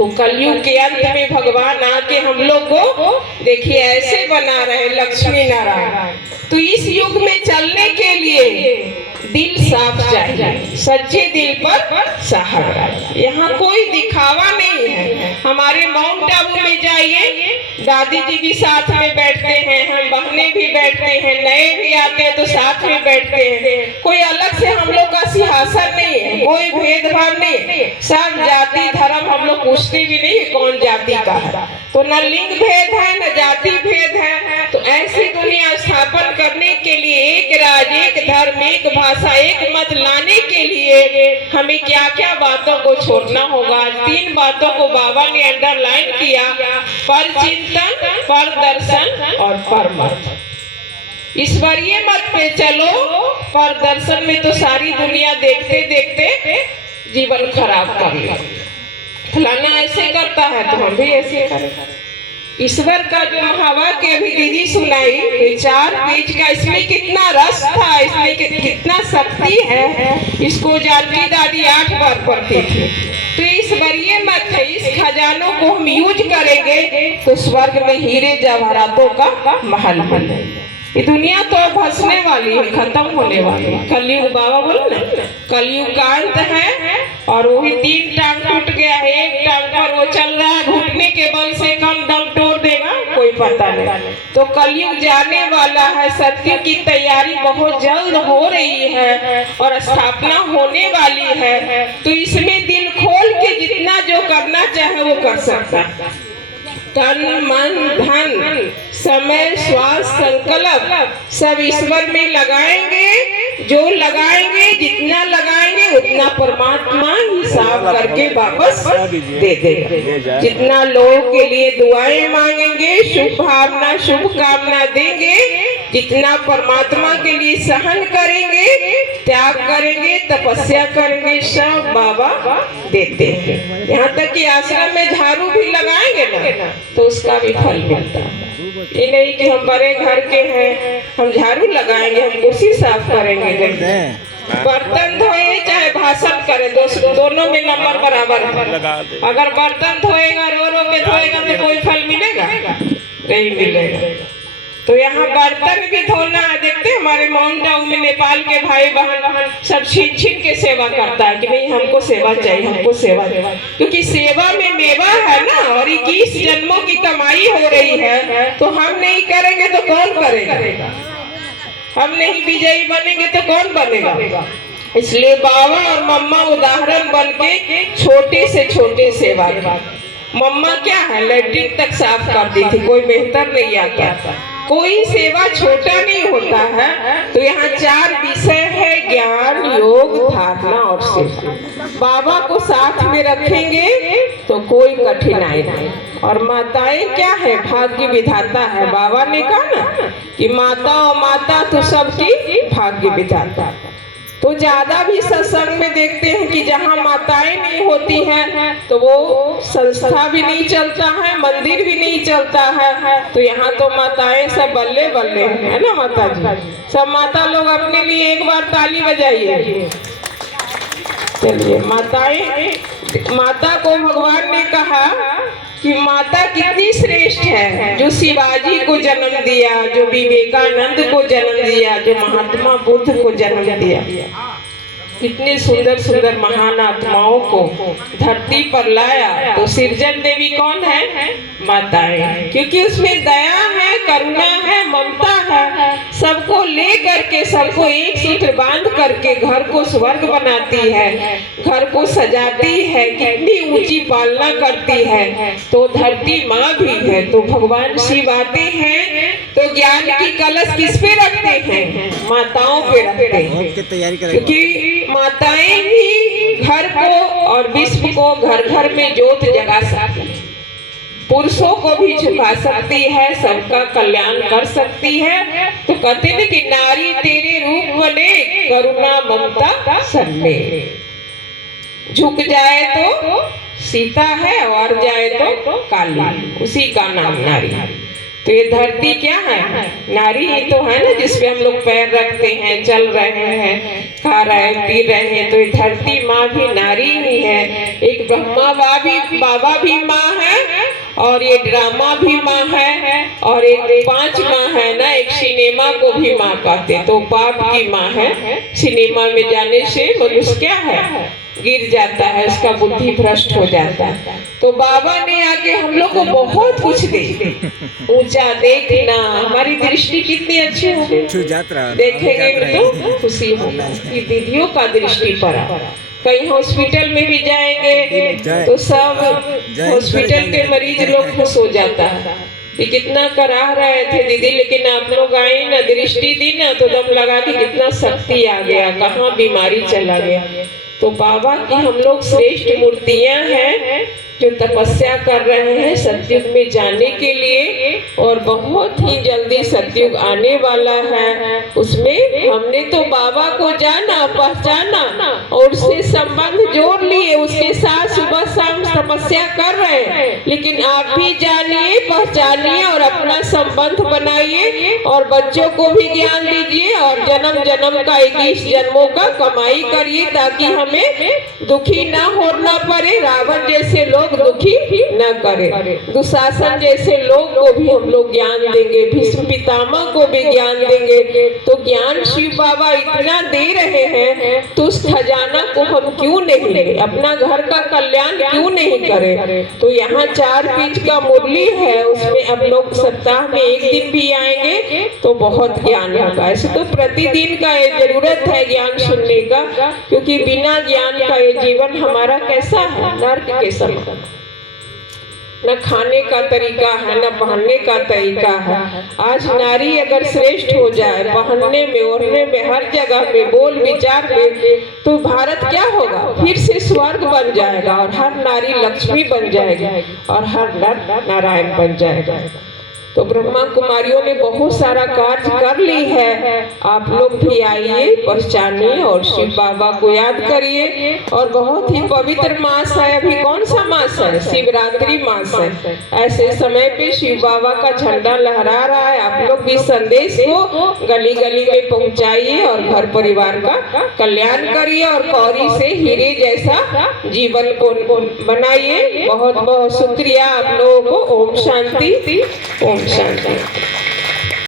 तो कलयुग के अंत में भगवान आके हम लोग को देखिए ऐसे बना रहे लक्ष्मी नारायण। तो इस युग में चलने के लिए दिल साफ चाहिए, सच्चे दिल पर सहारा। यहाँ कोई दिखावा नहीं है। हमारे माउंट आबू में जाइए, दादी जी भी साथ में बैठते हैं, हम बहनें भी बैठते हैं, नए भी आते हैं तो साथ में बैठते हैं। कोई अलग से हम लोग का सिंहासन नहीं है, कोई भेदभाव नहीं। सब जाति धर्म हम लोग पूछते भी नहीं कौन जाति का है। तो न लिंग भेद है न जाति भेद है। तो ऐसी दुनिया स्थापन करने के लिए एक राज, एक धर्म, एक भाषा, एक मत लाने के लिए हमें क्या क्या बातों को छोड़ना होगा। आज 3 बातों को बाबा ने अंडरलाइन किया, पर चिंतन, पर दर्शन और पर मत। ईश्वरीय मत पे चलो, पर दर्शन में तो सारी दुनिया देखते देखते जीवन खराब कर लिया। फलाना ऐसे करता है तो हम भी ऐसे करें। ईश्वर का जो महावाक्य अभी दीदी सुनाई, विचार बीज का, इसमें कितना रस था, इसमें कितना शक्ति है, इसको जानकी दादी 8 बार पढ़ती थी। तो ईश्वरीय मत है, इस खजानों को हम यूज करेंगे तो स्वर्ग में हीरे जवाहरातों का महल बनेगा। ये दुनिया तो भसने वाली है, खत्म होने वाली है। कलयुग बाबा बोलो ना, कलयुग का अंत है और वही 3 टांग टूट गया है, एक टांग पर वो चल रहा है, घुटने के बल से कम दम तोड़ देगा कोई पता नहीं। तो कलयुग जाने वाला है, सत्य की तैयारी बहुत जल्द हो रही है और स्थापना होने वाली है। तो इसमें दिल खोल के जितना जो करना चाहे वो कर सकता है। तन मन धन समय श्वास संकल्प सब ईश्वर में लगाएंगे। जो लगाएंगे, जितना लगाएंगे उतना परमात्मा हिसाब करके वापस दे देगा। जितना लोगों के लिए दुआएं मांगेंगे, शुभ भावना शुभ कामना देंगे, जितना परमात्मा के लिए सहन करेंगे, त्याग करेंगे, तपस्या करेंगे, सब बाबा देते हैं। यहाँ तक कि आश्रम में झाड़ू भी लगाएंगे ना तो उसका भी फल मिलता है। ये नहीं कि हम बड़े घर के हैं, हम झाड़ू लगाएंगे, हम कुर्सी साफ करेंगे, बर्तन धोए चाहे भाषण करे, दोनों में नंबर बराबर है। अगर बर्तन धोएगा, रो रो के धोएगा तो कोई फल मिलेगा? नहीं मिलेगा। तो यहाँ बर्तन भी धोना है। देखते हमारे माउंट आबू में नेपाल के भाई बहन सब छीन छीन के सेवा करता है कि नहीं हमको सेवा चाहिए, हमको सेवा चाहिए, क्योंकि सेवा में मेवा है ना। और 21 जन्मों की कमाई हो रही है, तो हम नहीं करेंगे तो कौन करेगा? हम नहीं विजयी बनेंगे तो कौन बनेगा? इसलिए बाबा और मम्मा उदाहरण बन के छोटे से छोटे सेवा। मम्मा क्या है, लैट्रिन तक साफ करती थी, कोई बेहतर नहीं आता। कोई सेवा छोटा नहीं होता है। तो यहाँ 4 विषय है, ज्ञान, योग, धारणा और सेवा। बाबा को साथ में रखेंगे तो कोई कठिनाई नहीं। और माताएं क्या है, भाग्य विधाता है। बाबा ने कहा ना कि माता और माता तो सबकी भाग्य विधाता। तो ज्यादा भी सत्संग में देखते हैं कि जहाँ माताएं नहीं होती हैं तो वो संस्था भी नहीं चलता है, मंदिर भी नहीं चलता है। तो यहाँ तो माताएं सब बल्ले बल्ले है ना माता जी। सब माता लोग अपने लिए एक बार ताली बजाइए। चलिए, माता को भगवान ने कहा कि माता कितनी श्रेष्ठ है, जो शिवाजी को जन्म दिया, जो विवेकानंद को जन्म दिया, जो महात्मा बुद्ध को जन्म दिया। कितने सुंदर सुंदर महान आत्माओं को धरती पर लाया। तो सृजन देवी कौन है? माताएं। क्योंकि उसमें दया है, करुणा है, ममता है। सबको ले करके, सबको एक सूत्र बांध करके घर को स्वर्ग बनाती है, घर को सजाती है, कितनी ऊंची पालना करती है। तो धरती माँ भी है। तो भगवान शिव आते हैं तो ज्ञान की कलश किस पे रखते हैं? माताओं पे रखते हैं। क्योंकि माताएं ही घर को और विश्व को घर घर में ज्योत जगा सकती है, पुरुषों को भी झुका सकती है, सबका कल्याण कर सकती है। तो कहते हैं कि नारी तेरे रूप बने, करुणा ममता सब में। झुक जाए तो सीता है और जाए तो काली, उसी का नाम नारी। तो ये धरती क्या है? नारी ही तो है ना, जिसपे हम लोग पैर रखते हैं, चल रहे हैं, खा रहे हैं, पी रहे हैं। तो ये धरती माँ भी नारी ही है, एक ब्रह्मा बाबा भी माँ है, और ये ड्रामा भी माँ है, और एक 5 माँ है ना, एक सिनेमा को भी माँ कहते, तो बाप की माँ है। सिनेमा में जाने से मनुष्य क्या है, गिर जाता है, उसका बुद्धि भ्रष्ट हो जाता है। तो बाबा ने आके हम लोग को बहुत कुछ दे, ऊंचा देखना, हमारी दृष्टि कितनी अच्छी हो गई, देखेंगे तो खुशी होगा कि दीदियों का दृष्टि पड़ा। कहीं हॉस्पिटल में भी जाएंगे तो सब हॉस्पिटल के मरीज लोग खुश हो जाता है कि कितना करा रहे थे दीदी, लेकिन आप लोग आए ना, दृष्टि दी ना, तो दम लगा कि कितना शक्ति आ गया, कहाँ बीमारी चला गया। तो बाबा की हम लोग श्रेष्ठ मूर्तियां हैं जो तपस्या कर रहे हैं सतयुग में जाने के लिए, और बहुत ही जल्दी सतयुग आने वाला है। उसमें हमने तो बाबा को जाना, पहचाना और उससे संबंध जोड़ लिए, उसके साथ सुबह शाम तपस्या कर रहे हैं। लेकिन आप भी जानिए, पहचानिए और अपना संबंध बनाइए, और बच्चों को भी ज्ञान दीजिए, और जन्म जन्म का 21 जन्मों का कमाई करिए, ताकि हमें दुखी ना होना पड़े। रावण जैसे लोग दुखी न करे, दुशासन जैसे लोग को भी हम लोग ज्ञान देंगे, भीष्म पितामह को भी ज्ञान देंगे। तो ज्ञान शिव बाबा इतना दे रहे हैं, तो उस खजाना को हम क्यों नहीं लें, अपना घर का कल्याण क्यों नहीं करें। तो यहाँ 4 पीठ का मुरली है, उसमें अब लोग सप्ताह में 1 दिन भी आएंगे तो बहुत ज्ञान होगा। ऐसे तो प्रतिदिन का ये जरूरत है ज्ञान सुनने का, क्योंकि बिना ज्ञान का ये जीवन हमारा कैसा है, नर्क के समान। न खाने का तरीका है, न पहनने का तरीका है। आज नारी अगर श्रेष्ठ हो जाए पहनने में, ओढ़ने में, हर जगह में, बोल विचार में, तो भारत क्या होगा, फिर से स्वर्ग बन जाएगा, और हर नारी लक्ष्मी बन जाएगी, और हर नर नारायण बन जाएगा। तो ब्रह्मा कुमारियों ने बहुत सारा कार्य कर ली है। आप लोग भी आइए, पहचानिए और शिव बाबा को याद करिए। और बहुत ही पवित्र मास है, अभी कौन सा मास है, शिवरात्रि मास है। ऐसे समय पे शिव बाबा का झंडा लहरा रहा है। आप लोग भी संदेश को गली गली में पहुंचाइए और घर परिवार का कल्याण करिए, और कौड़ी से हीरे जैसा जीवन को बनाइए। बहुत बहुत शुक्रिया आप लोगों को। ओम शांति, ओम शांति।